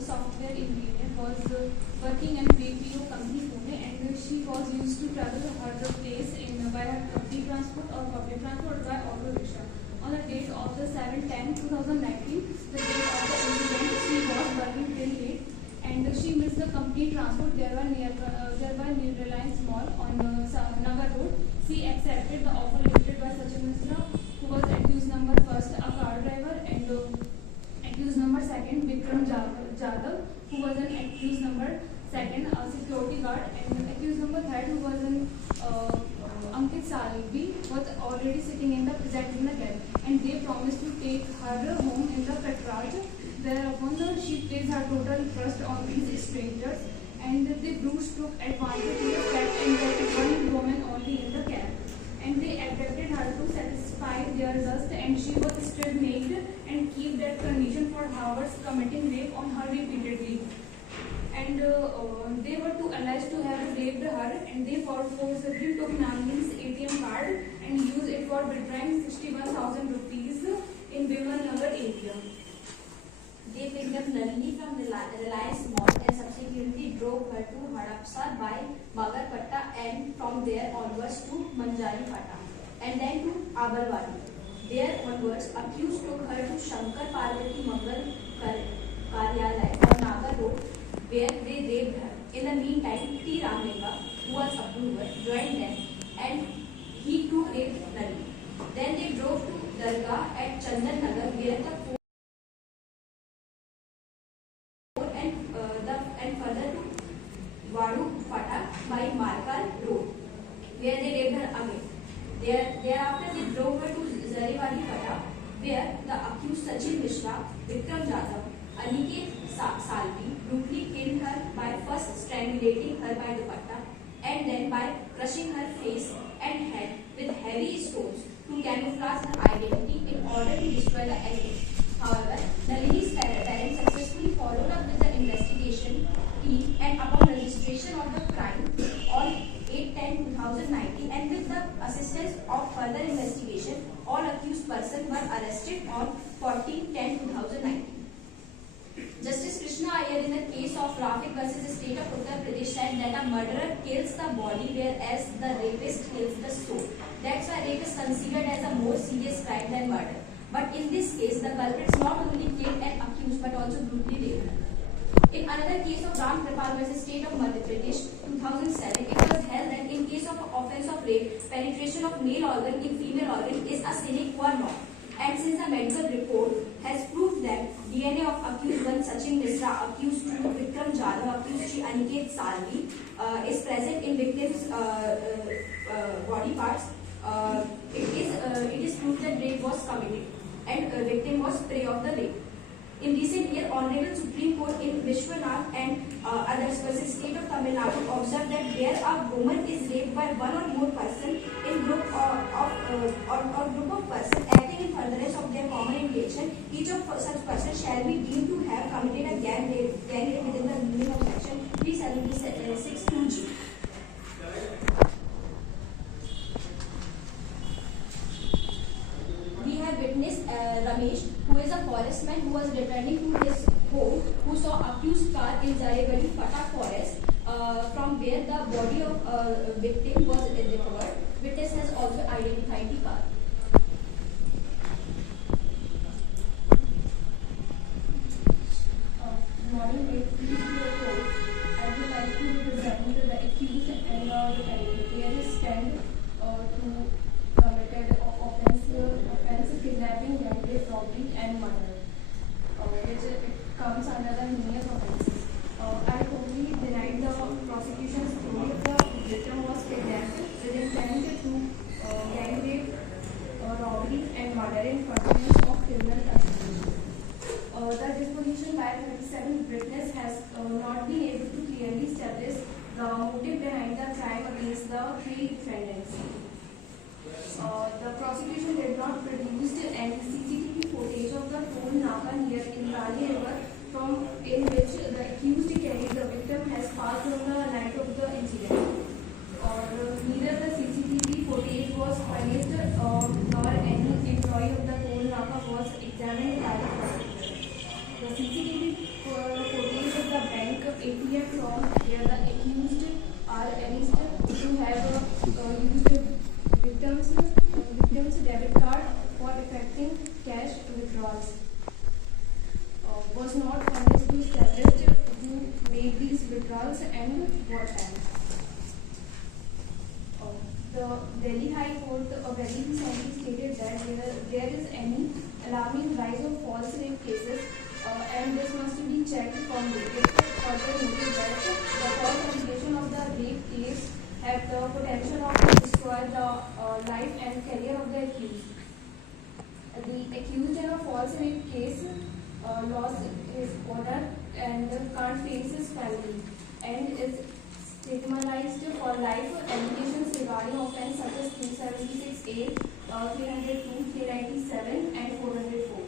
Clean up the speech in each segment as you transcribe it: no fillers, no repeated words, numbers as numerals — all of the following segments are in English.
software engineer, was working in BPO company Pune, and she was used to travel her place by public transport or by auto rickshaw. On the date of the 7/10/2019, the date of the incident, she was working till late, and she missed the complete transport thereby near Reliance Mall on Nagar Road. She accepted the offer lifted by Sachin Misra, who was accused number first, a car driver, and accused number second, Vikram Jadhav, who was an accused number second, a security guard, and accused number third, who was an Ankit Salvi, was already sitting in the cab, and they promised to take her home in the Katraj. Thereupon she placed her total trust on these strangers, and the Bruce took advantage of the fact and got one woman only in the cab, and they abducted her to satisfy their lust, and she was stripped naked and kept that condition for hours, committing rape on her repeatedly. And they were too alleged to have raped her, and they forcibly took Nandini's ATM card and used it for withdrawing 61,000 rupees in Bimal Nagar area. They picked up Nalini from Reliance Mall and subsequently drove her to Hadapsar by Bagarpatta, and from there onwards to Manjari Pata, and then to Abalwadi. There onwards, accused took her to Shankar Parvati Mangal Karyalay on Nagar Road, where they raped her. In the meantime, T. Ramlinga, who was approver, joined them, and he too raped Nalini. Then they drove to Dargah at Chandan Nagar, where the and further to Wadu Pata by Markal Road, where they raped her again. Thereafter they drove her to Zarewadi Pata, where the accused Sachin Mishra, Vikram Jadhav, Aniket Salvi brutally killed her by first strangulating her by dupatta and then by crushing her face and head with heavy stones to camouflage her identity in order to destroy the evidence. However, Nalini's parents successfully followed up with the investigation team, and upon registration of the crime on 8/10/2019 and with the assistance of further investigation, all accused persons were arrested on 14/10/2019. Justice Krishna Iyer in the case of Rafiq versus State of Uttar Pradesh said that a murderer kills the body whereas the rapist kills the soul. That's why rape is considered as a more serious crime than murder. But in this case, the culprits not only killed an accused but also brutally raped her. In another case of Ram Kripal versus State of Madhya Pradesh 2007, it was held that in case of offence of rape, penetration of male organ in female organ is a sine qua non. And since the medical report has proved that DNA of accused 1 Sachin Misra, accused 2 Vikram Jadhav, accused 3 Aniket Salvi is present in victim's body parts, it is proved that rape was committed and victim was prey of the rape. In recent year, Honorable Supreme Court in Vishwanath and others versus State of Tamil Nadu observed that where a woman is raped by one or more person in group or group of persons acting in furtherance of their common intention, each of such persons shall be deemed to have committed a gang rape within the meaning of section 376 2G. We have witnessed Ramesh, who is a forestman who was returning to his home, who saw accused car in Zarewadi Pata forest, from where the body of victim was recovered. Witness has also identified the car. Good morning, ladies and gentlemen. I would like to present the accused and the defendant. Here is stand to committed offense kidnapping, gang rape, robbery and murder, which it comes under the heinous offences. I totally denied the prosecution's theory of the victim was kidnapped with intent to gang rape, robbery and murder in pursuance of criminal prosecution. The disposition by 37 witness has not been able to clearly establish the motive behind the crime against the 3 defendants. The prosecution did not produce any CCTV footage of the toll Naka near Indrani River in which the accused carried the victim has passed on the night of the incident. Neither the CCTV footage was furnished nor any employee of the toll Naka was examined by the prosecutor. The CCTV footage immediate from where the accused are alleged to have used victims' debit card for effecting cash withdrawals. Was not furnished to establish who made these withdrawals and what time. The Delhi High Court very recently stated that there is any alarming rise of false rape cases and this must be checked from it. It further noted that the false allegation of the rape case have the potential of to destroy the life and career of the accused. The accused in a false rape case lost his order and can't face his family and is stigmatized for life. Allegations regarding offence such as 376A, 302, 397 and 404.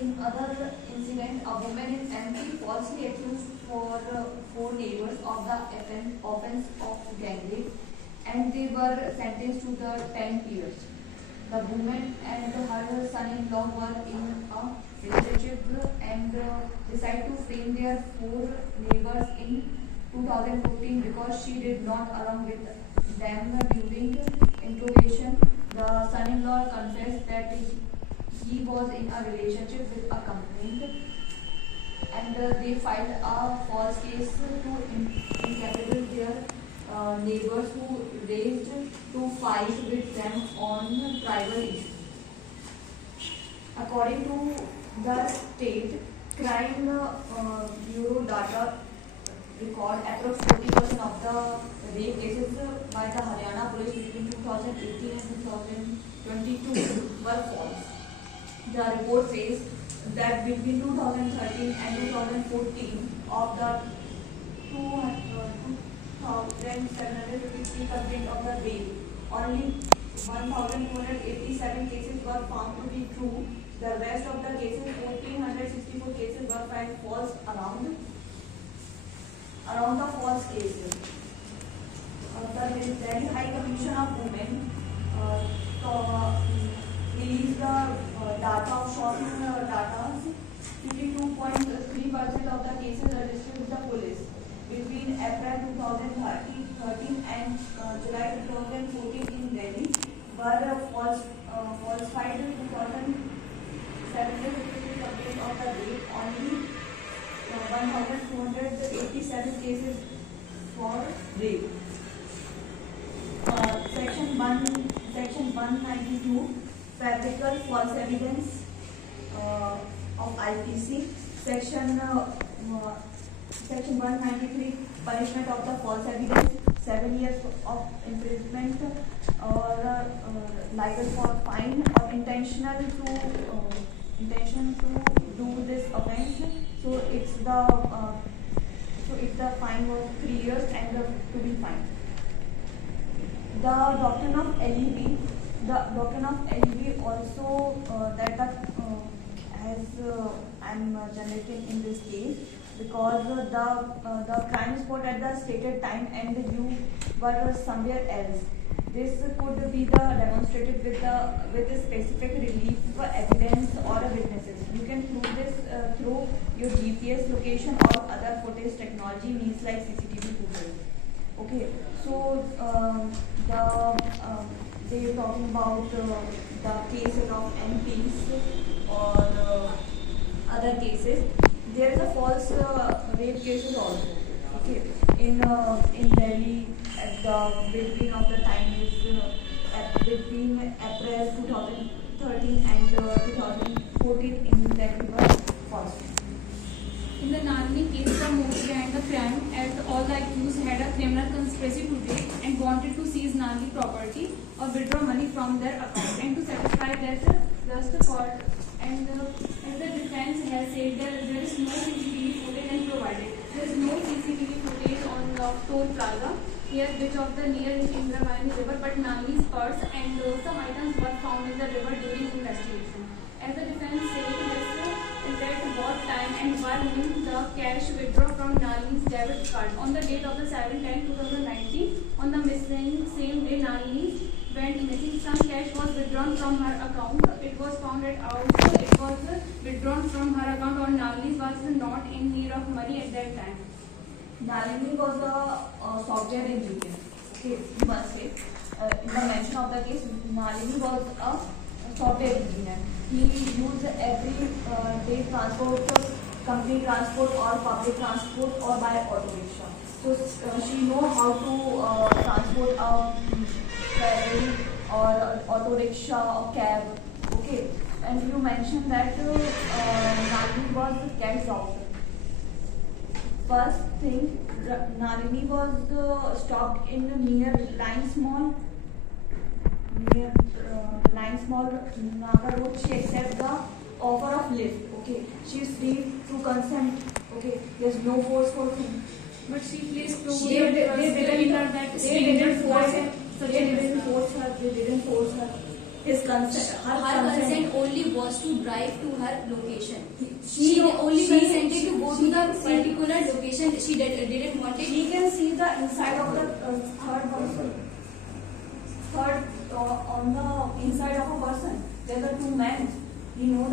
In other incident, a woman in MP falsely accused for 4 neighbors of the offence of gang rape and they were sentenced to the 10 years. The woman and her son-in-law were in a relationship and decided to frame their 4 neighbors in 2014 because she did not along with them during interrogation. The son-in-law confessed that he was in a relationship with a complainant and they filed a false case to incapacitate their neighbors who raised to fight with them on tribal issues. According to the state crime bureau data record, approximately 40% of the rape cases by the Haryana police between 2018 and 2022 were false. The report says that between 2013 and 2014 of the 2,753 complaints of the rape, only 1,287 cases were found to be true. The rest of the cases, 1,464 cases, were found false around the false cases. The Delhi High Commission of Women released the data of shocking data. 52.3% of the cases registered with the police between April 2013 and July 2014 in Delhi were falsified. 2,753 complaints of the rape, only 1,287 cases for rape. Section 192, fabrical false evidence of IPC. Section 193, punishment of the false evidence, 7 years of imprisonment or liable for fine or intention to do this offence. So if the fine was 3 years and to be fined. The doctrine of LEB also as I'm generating in this case because the crime spot at the stated time and you were somewhere else. This could be demonstrated with a specific relief evidence or witnesses. You can prove this through your GPS location or other footage technology means like CCTV footage. Okay, so they are talking about the cases of MPs or other cases. There is a false rape cases also. Okay, in Delhi at the between of the time is between April 2013 and 2014 in Delhi was false. In the Nalini case, the motive and the crime, as all the accused had a criminal conspiracy to rape and wanted to seize Nalini property or withdraw money from their account and to satisfy that lust for. And as the defense has said, there is no CCTV footage and provided. There is no CCTV footage on the Toll Plaza near which of the near Indravani river, but Nalini's purse and some items were found in the river during investigation. As the defense said, that what time and why the cash withdraw from Nalini's debit card on the date of the 7/10/2019. On the missing same day, Nalini went missing. Some cash was withdrawn from her account. It was found out. It was withdrawn from her account, or Nalini was not in need of money at that time. Nalini was a software engineer. Okay, you must say. In the mention of the case, Nalini was a software engineer. He used every day transport, company transport or public transport or by auto rickshaw. So she know how to transport a ferry or auto rickshaw or cab. Okay, and you mentioned that Nalini was a cat doctor. First thing, Nalini was stopped in near Lions Mall. Near Lions Mall, Naga Road. She accepted the offer of lift. Okay, she is free to consent. Okay, there's no force for him. But she please prove They didn't force her. such They a didn't force her. They didn't force her. His consent. Her consent only was to drive to her location. She She only she- consented to go to she the can see- particular location. She didn't want it. She can see the inside of the third person. Third on the inside of a person. There are two men. He know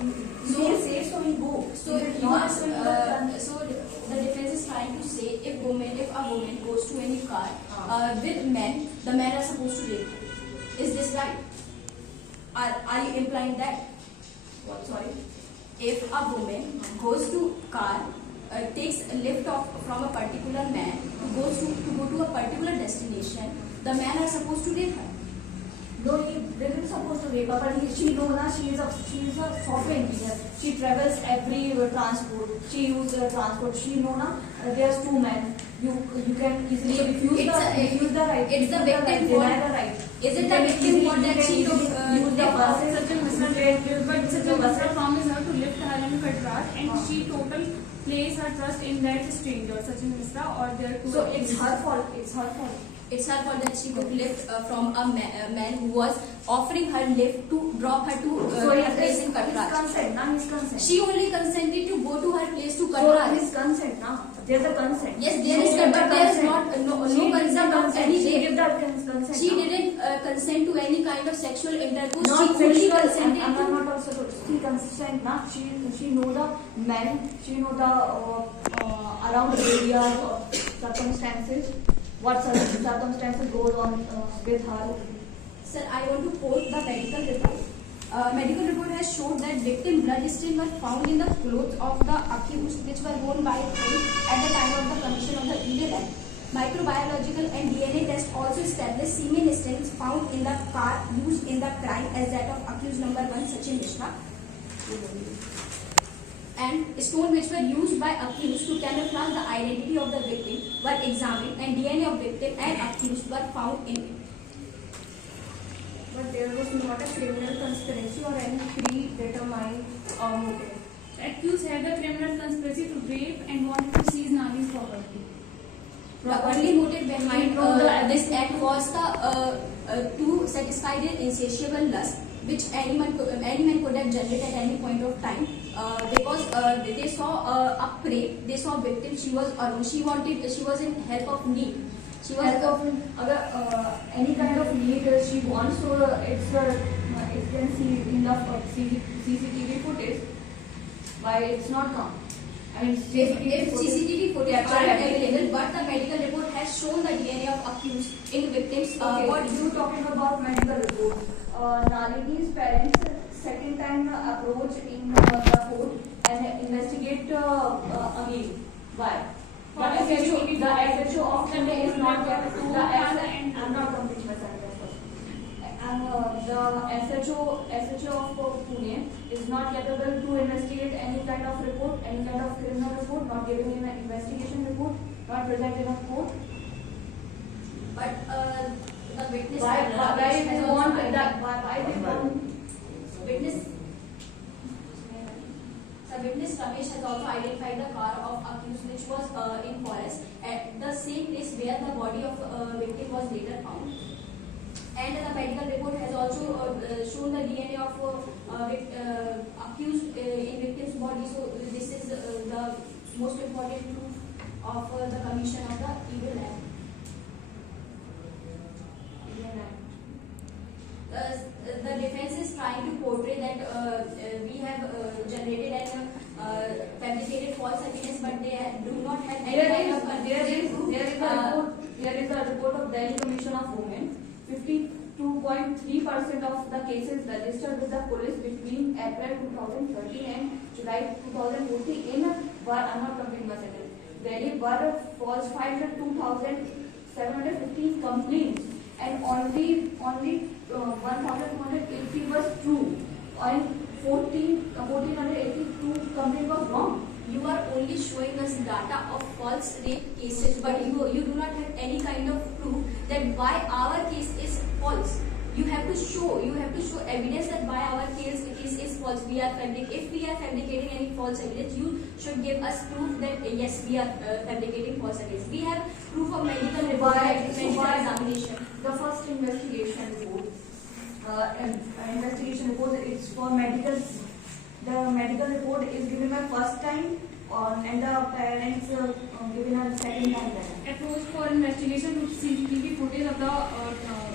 he So- says so he go. So He did you not are, go to the so the defense is trying to say if a woman goes to any car with men, the men are supposed to rape her. Is this right? Are you implying that? What? Sorry. If a woman goes to car, takes a lift off from a particular man, to go to a particular destination, the men are supposed to rape her. No, he didn't supposed to rape her, but she know na she is a software engineer. She travels every transport. She uses transport. She know na there's two men. You can easily refuse the right. It's the victim deny fault. the right. Is it You the can victim easily- fault that you can she easily took, use the take buses. Such a misunderstanding, but such a Mr. promised her to lift her and Katra, and she total place her trust in that stranger, Sachin Misra, or their two. So it's her fault. It's her fault. It's her fault that she took lift from a man who was offering her lift to drop her to her place in his Katra. consent. Now his consent. She only consented to go to her place to So Katra. his consent. Now there's a consent. Yes, there is, but there is not no consent of any She rape. gave the consent. She now. didn't consent to any kind of sexual intercourse. Not She only sexual, consented and to. not also she consent. Now she know the men. She know the around area or circumstances. What circumstances goes on with her. Sir, I want to quote the medical report. Medical report has showed that victim blood stains were found in the clothes of the accused, which were worn by him at the time of the commission of the illegal act. Microbiological and DNA tests also established semen stains found in the car used in the crime as that of accused number 1 Sachin Mishra, and stones which were used by accused to camouflage the identity of the victim were examined, and DNA of victim and accused were found in it. But there was not a criminal conspiracy or any predetermined motive. Accused had a criminal conspiracy to rape and wanted to seize Nali's property. The only motive behind this act was to satisfy their insatiable lust, which any man could have generated at any point of time, because they saw a prey, they saw a victim. She was alone. She was in help of need. She was Any kind of need she wants, so it can see in the CCTV footage. Why it's not come? I mean, if CCTV footage capture are everything. available, but the medical report has shown the DNA of accused in victims' Okay, body. you talking about medical report. Nalini's parents second time approach in the court and investigate again. Why? The SHO of Pune is not yet. I'm not completing my sentence first. The SHO of Pune is not capable to investigate any kind of report, any kind of criminal report, not giving an investigation report, not present in a court. But the witness Why has they also want identified- that? Why they want? Witness. The witness Ramesh has also identified the car of accused, which was in forest at the same place where the body of victim was later found. And the medical report has also shown the DNA of accused in victim's body. So this is the most important proof of the commission of the evil act. The defense is trying to portray that we have generated and fabricated false evidence, but they do not have any kind of conclusive proof. There is a report of Delhi Commission of Women. 52.3% of the cases registered with the police between April 2013 and July 2014 were unaccompanied by settled. Delhi were falsified 2,715 complaints and only 1,280 was true and 1,482 complaints was wrong. You are only showing us data of false rape cases, but you do not have any kind of proof that why our case is false. You have to show evidence that why our case is false. If we are fabricating any false evidence, you should give us proof that yes, we are fabricating false evidence. We have proof of medical report, medical examination. The first investigation report, it's for medical. The medical report is given by first time and the parents given a second time. Approach for investigation with CCTV footage of the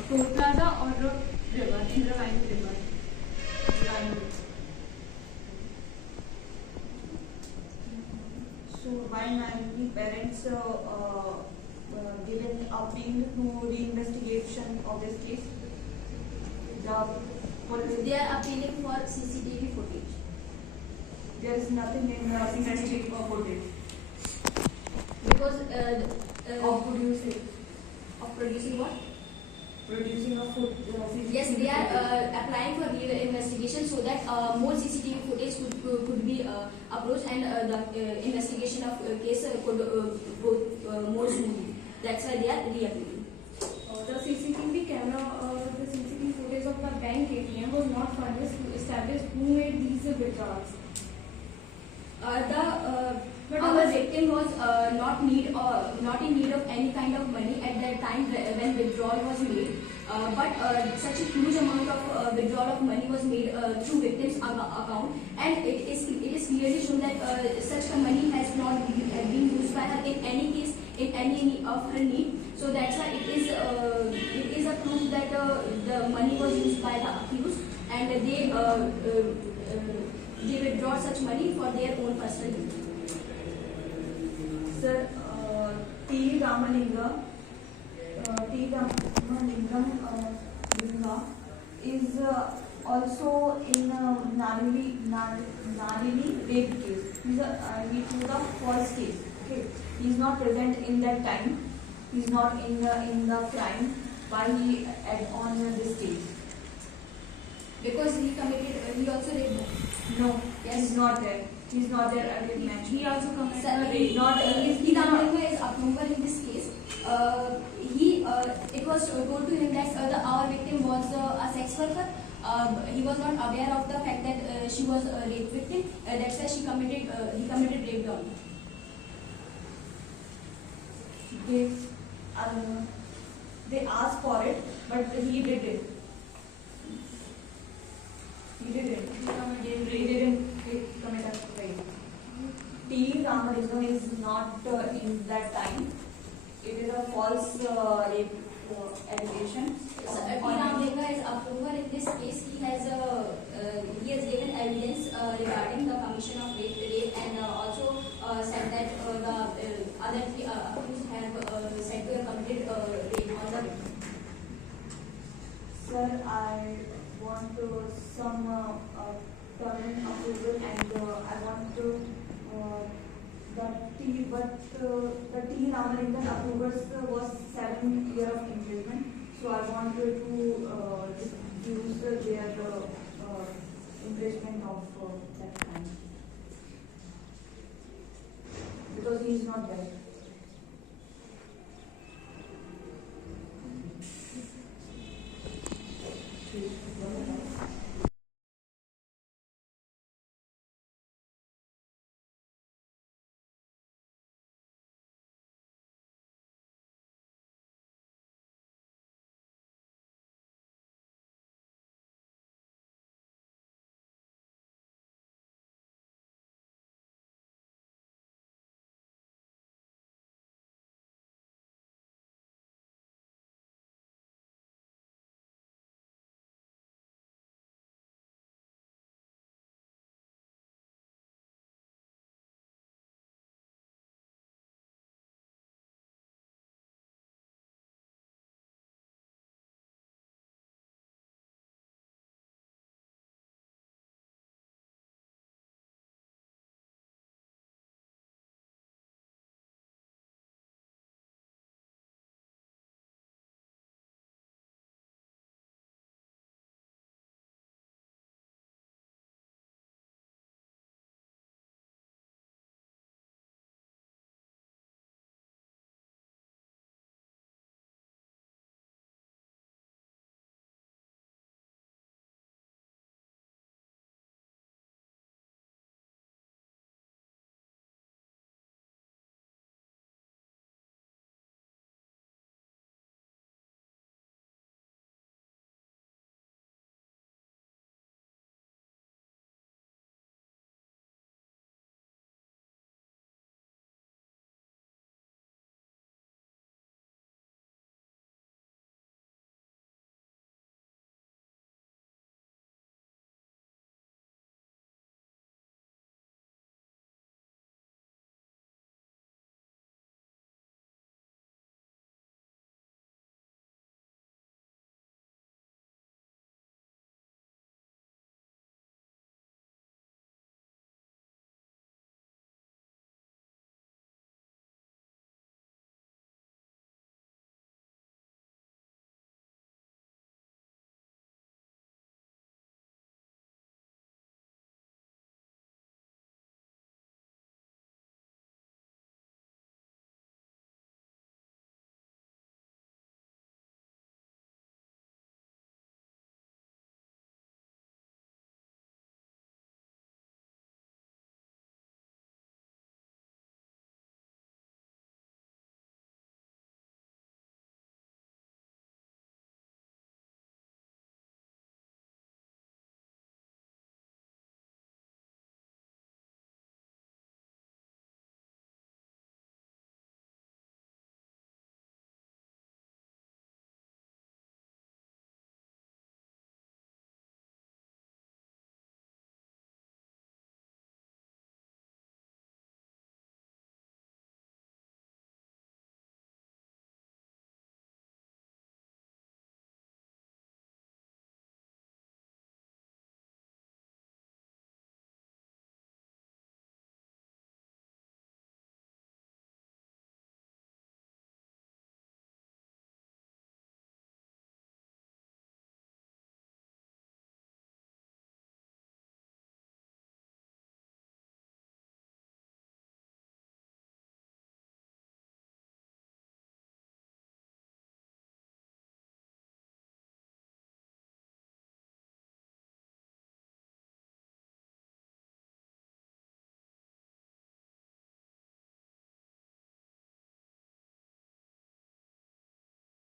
toll plaza or the river, Indra Valley river. So why many parents given appeal to the investigation of this case? They are appealing for CCTV footage. There is nothing in the investigation footage Because of producing what? Producing a food. Yes, they are applying for investigation so that more CCTV footage could be approached and the investigation of case could go more smoothly. That's why they are reappealing. The CCTV footage of the bank ATM was not furnished to establish who made these withdrawals. Our victim was not in need of any kind of money at that time when withdrawal was made. But such a huge amount of withdrawal of money was made through victim's account, and it is clearly shown that such a money has not been used by her in any case, in any of her need. So that's why it is a proof that the money was used by the accused, and they withdraw such money for their own personal use. Sir, T. Ramalingam is also in Nalini rape case. He is a false case. Okay, he is not present in that time. He is not in the crime. Why he add on this case? Because he also raped her. No, yes, he's not there. He's not there. I didn't mention. He also committed Sir, rape. T. Ramalingam is approval in this case. It was told to him that our victim was a sex worker. He was not aware of the fact that she was a rape victim. That's why he committed rape on her. They asked for it, but he did it. He didn't commit a crime. T. Ramalingam is not in that time. It is a false rape allegation. T. Ramalingam is approval in this case. He has given evidence regarding the commission of rape and also said that the other three accused have said to have committed rape on the victim. Sir, I want some permanent approval, and I want the T. Ramalingam approvals was 7 years of imprisonment. So I want to use their imprisonment of that time because he is not there.